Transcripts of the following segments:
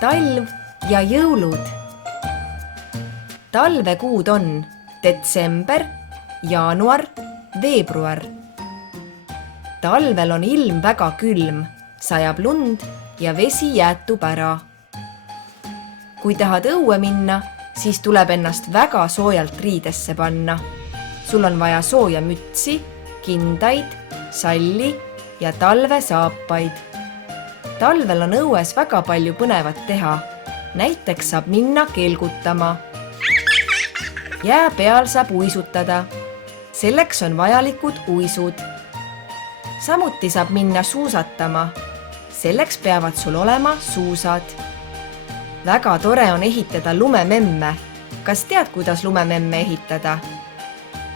Talv ja jõulud. Talvekuud on detsember, jaanuar, veebruar. Talvel on ilm väga külm, sajab lund ja vesi jäätub ära. Kui tahad õue minna, siis tuleb ennast väga soojalt riidesse panna. Sul on vaja sooja mütsi, kindaid, salli ja talvesaapaid. Talvel on õues väga palju põnevat teha. Näiteks saab minna kelgutama. Jää peal saab uisutada. Selleks on vajalikud uisud. Samuti saab minna suusatama. Selleks peavad sul olema suusad. Väga tore on ehitada lumememme. Kas tead, kuidas lumememme ehitada?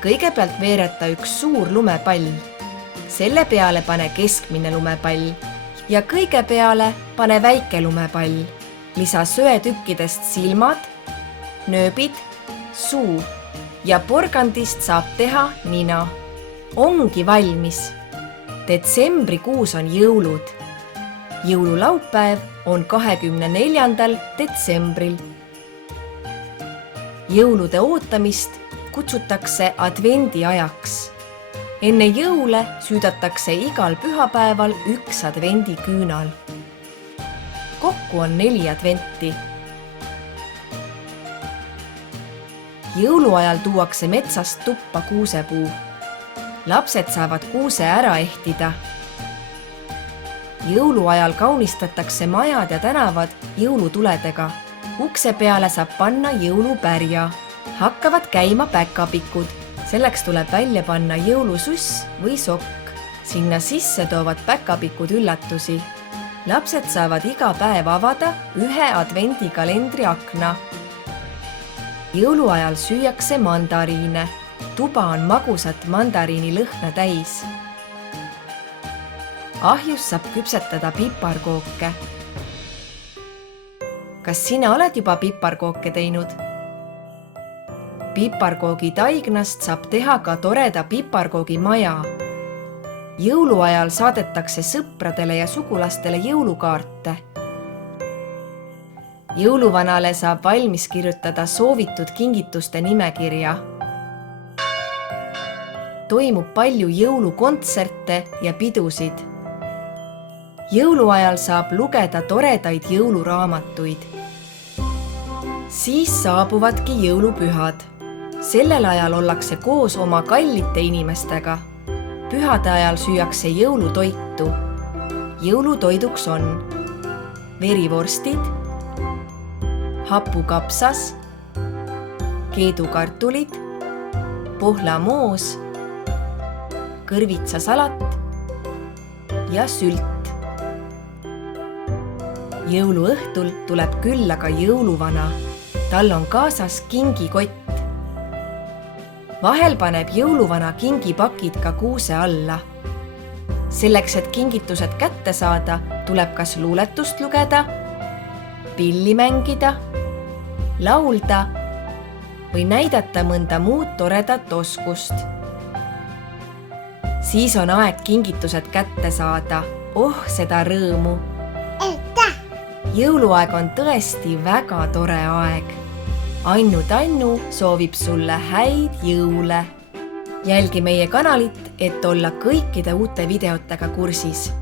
Kõigepealt veereta üks suur lumepall. Selle peale pane keskmine lumepall ja kõige peale pane väike lumepall. Lisa söetükkidest silmad, nööbid, suu ja porgandist saab teha nina. Ongi valmis. Detsembrikuus on jõulud. Jõululaupäev on 24. detsembril. Jõulude ootamist kutsutakse advendiajaks. Enne jõule süüdatakse igal pühapäeval üks advendiküünal. Kokku on 4 adventi. Jõuluajal tuuakse metsast tuppa kuusepuu. Lapsed saavad kuuse ära ehtida. Jõuluajal kaunistatakse majad ja tänavad jõulutuledega. Ukse peale saab panna jõulupärja. Hakkavad käima päkapikud. Selleks tuleb välja panna jõulususs või sokk. Sinna sisse toovad päkapikud üllatusi. Lapsed saavad iga päev avada ühe advendikalendri akna. Jõuluajal süüakse mandariine. Tuba on magusat mandariini lõhna täis. Ahjus saab küpsetada piparkooke. Kas sina oled juba piparkooke teinud? Piparkoogi taignast saab teha ka toreda piparkoogi maja. Jõuluajal saadetakse sõpradele ja sugulastele jõulukaarte. Jõuluvanale saab valmis kirjutada soovitud kingituste nimekirja. Toimub palju jõulukontserte ja pidusid. Jõuluajal saab lugeda toredaid jõuluraamatuid. Siis saabuvadki jõulupühad. Sellel ajal ollakse koos oma kallite inimestega. Pühade ajal süüakse jõulutoitu. Jõulutoiduks on verivorstid, hapukapsas, keedukartulid, pohlamoos, kõrvitsasalat ja sült. Jõuluõhtul tuleb külla ka jõuluvana. Tal on kaasas kingikott. Vahel paneb jõuluvana kingipakid ka kuuse alla. Selleks, et kingitused kätte saada, tuleb kas luuletust lugeda, pilli mängida, laulda või näidata mõnda muud toredat oskust. Siis on aeg kingitused kätte saada. Oh, seda rõõmu! Jõuluaeg on tõesti väga tore aeg. Annu-Tannu soovib sulle häid jõule. Jälgi meie kanalit, et olla kõikide uute videotega kursis.